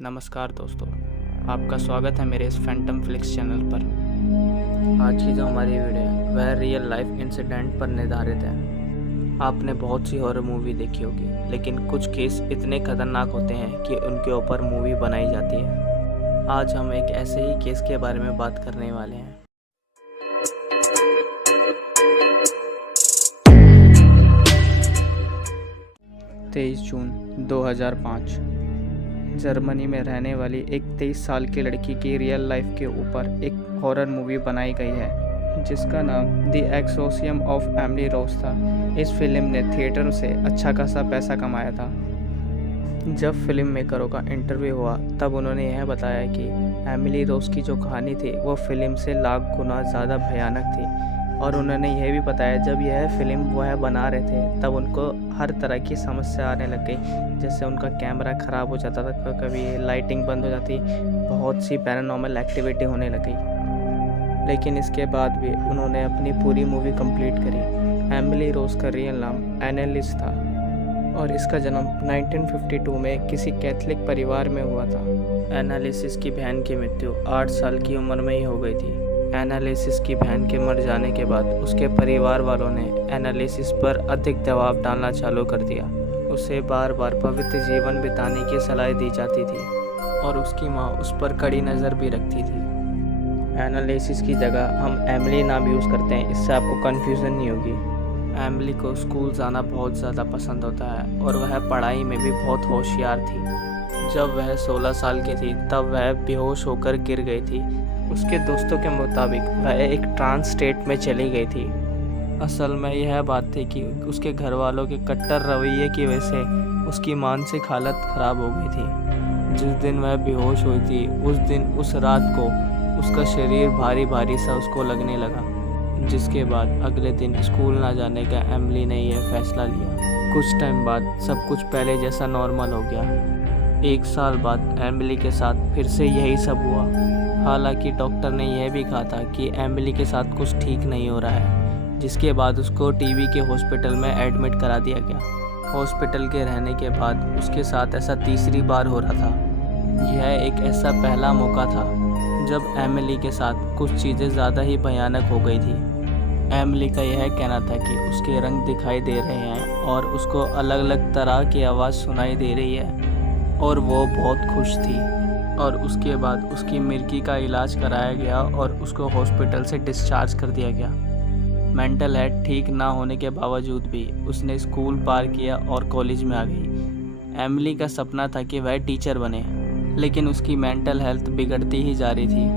नमस्कार दोस्तों, आपका स्वागत है मेरे इस फैंटम फ्लिक्स चैनल पर। आज की जो हमारी वीडियो है वह रियल लाइफ इंसिडेंट पर निर्धारित है। आपने बहुत सी हॉरर मूवी देखी होगी, लेकिन कुछ केस इतने खतरनाक होते हैं कि उनके ऊपर मूवी बनाई जाती है। आज हम एक ऐसे ही केस के बारे में बात करने वाले हैं। जून 2005 जर्मनी में रहने वाली एक 23 साल की लड़की की रियल लाइफ के ऊपर एक हॉरर मूवी बनाई गई है जिसका नाम द एक्सोर्सियम ऑफ एमिली रोज था। इस फिल्म ने थिएटर से अच्छा खासा पैसा कमाया था। जब फिल्म मेकरों का इंटरव्यू हुआ तब उन्होंने यह बताया कि एमिली रोज की जो कहानी थी वो फिल्म से लाख गुना ज़्यादा भयानक थी। और उन्होंने यह भी बताया जब यह फिल्म वह बना रहे थे तब उनको हर तरह की समस्या आने लग गई, जैसे उनका कैमरा ख़राब हो जाता था, कभी लाइटिंग बंद हो जाती, बहुत सी पैरानॉर्मल एक्टिविटी होने लग गई। लेकिन इसके बाद भी उन्होंने अपनी पूरी मूवी कंप्लीट करी। एमिली रोज का रियल नाम एनालिस था और इसका जन्म 1952 में किसी कैथलिक परिवार में हुआ था। एनालिसिस की बहन की मृत्यु 8 साल की उम्र में ही हो गई थी। एनालिसिस की बहन के मर जाने के बाद उसके परिवार वालों ने एनालिसिस पर अधिक दबाव डालना चालू कर दिया। उसे बार बार पवित्र जीवन बिताने की सलाह दी जाती थी और उसकी माँ उस पर कड़ी नज़र भी रखती थी। एनालिसिस की जगह हम एमिली नाम यूज़ करते हैं, इससे आपको कन्फ्यूज़न नहीं होगी। एमिली को स्कूल जाना बहुत ज़्यादा पसंद होता है और वह पढ़ाई में भी बहुत होशियार थी। जब वह 16 साल की थी तब वह बेहोश होकर गिर गई थी। उसके दोस्तों के मुताबिक वह एक ट्रांस स्टेट में चली गई थी। असल में यह बात थी कि उसके घर वालों के कट्टर रवैये की वजह से उसकी मानसिक हालत ख़राब हो गई थी। जिस दिन वह बेहोश हुई थी उस दिन उस रात को उसका शरीर भारी भारी सा उसको लगने लगा, जिसके बाद अगले दिन स्कूल ना जाने का एमिली ने यह फैसला लिया। कुछ टाइम बाद सब कुछ पहले जैसा नॉर्मल हो गया। 1 साल बाद एमिली के साथ फिर से यही सब हुआ। हालांकि डॉक्टर ने यह भी कहा था कि एमिली के साथ कुछ ठीक नहीं हो रहा है, जिसके बाद उसको टीबी के हॉस्पिटल में एडमिट करा दिया गया। हॉस्पिटल के रहने के बाद उसके साथ ऐसा तीसरी बार हो रहा था। यह एक ऐसा पहला मौका था जब एमिली के साथ कुछ चीज़ें ज़्यादा ही भयानक हो गई थी। एमिली का यह कहना था कि उसके रंग दिखाई दे रहे हैं और उसको अलग अलग तरह की आवाज़ सुनाई दे रही है और वो बहुत खुश थी। और उसके बाद उसकी मिर्गी का इलाज कराया गया और उसको हॉस्पिटल से डिस्चार्ज कर दिया गया। मेंटल हेल्थ ठीक ना होने के बावजूद भी उसने स्कूल पार किया और कॉलेज में आ गई। एमिली का सपना था कि वह टीचर बने, लेकिन उसकी मेंटल हेल्थ बिगड़ती ही जा रही थी।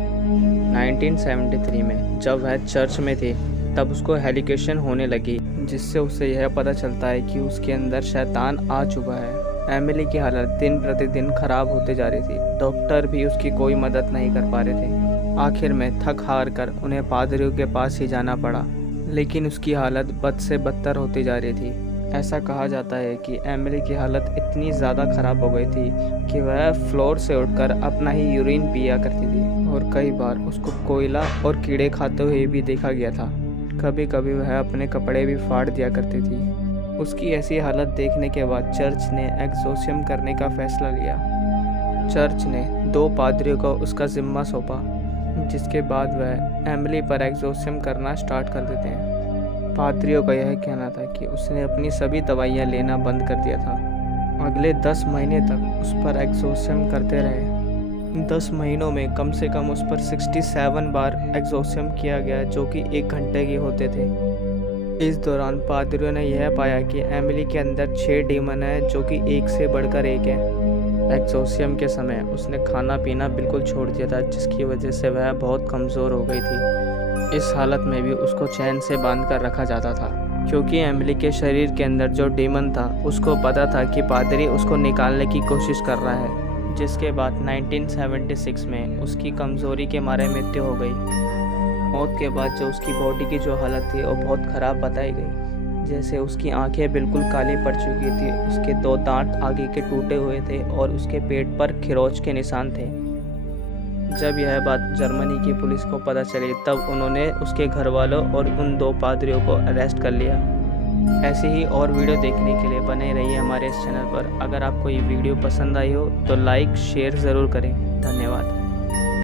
1973 में जब वह चर्च में थी तब उसको हेलिकेशन होने लगी, जिससे उसे यह पता चलता है कि उसके अंदर शैतान आ चुका है। एमिली की हालत दिन प्रतिदिन खराब होते जा रही थी। डॉक्टर भी उसकी कोई मदद नहीं कर पा रहे थे। आखिर में थक हार कर उन्हें पादरियों के पास ही जाना पड़ा, लेकिन उसकी हालत बद से बदतर होती जा रही थी। ऐसा कहा जाता है कि एमिली की हालत इतनी ज़्यादा खराब हो गई थी कि वह फ्लोर से उठकर अपना ही यूरिन पिया करती थी और कई बार उसको कोयला और कीड़े खाते हुए भी देखा गया था। कभी कभी वह अपने कपड़े भी फाड़ दिया करती थी। उसकी ऐसी हालत देखने के बाद चर्च ने एक्सोर्सियम करने का फैसला लिया। चर्च ने 2 पादरियों को उसका जिम्मा सौंपा, जिसके बाद वह एमिली पर एक्सोर्सियम करना स्टार्ट कर देते हैं। पादरियों का यह कहना था कि उसने अपनी सभी दवाइयाँ लेना बंद कर दिया था। अगले 10 महीने तक उस पर एक्सोर्सियम करते रहे। 10 महीनों में कम से कम उस पर 67 बार एक्सोर्सियम किया गया, जो कि 1 घंटे के होते थे। इस दौरान पादरियों ने यह पाया कि एमिली के अंदर 6 डीमन है, जो कि एक से बढ़कर एक है। एक्सोर्सियम के समय उसने खाना पीना बिल्कुल छोड़ दिया था, जिसकी वजह से वह बहुत कमज़ोर हो गई थी। इस हालत में भी उसको चैन से बांध कर रखा जाता था, क्योंकि एमिली के शरीर के अंदर जो डीमन था उसको पता था कि पादरी उसको निकालने की कोशिश कर रहा है। जिसके बाद 1976 में उसकी कमज़ोरी के मारे मृत्यु हो गई। मौत के बाद जो उसकी बॉडी की जो हालत थी वो बहुत ख़राब बताई गई, जैसे उसकी आंखें बिल्कुल काली पड़ चुकी थी, उसके 2 दांत आगे के टूटे हुए थे और उसके पेट पर खरोंच के निशान थे। जब यह बात जर्मनी की पुलिस को पता चली तब उन्होंने उसके घर वालों और उन 2 पादरियों को अरेस्ट कर लिया। ऐसे ही और वीडियो देखने के लिए बने रहिए हमारे इस चैनल पर। अगर आपको ये वीडियो पसंद आई हो तो लाइक शेयर ज़रूर करें। धन्यवाद।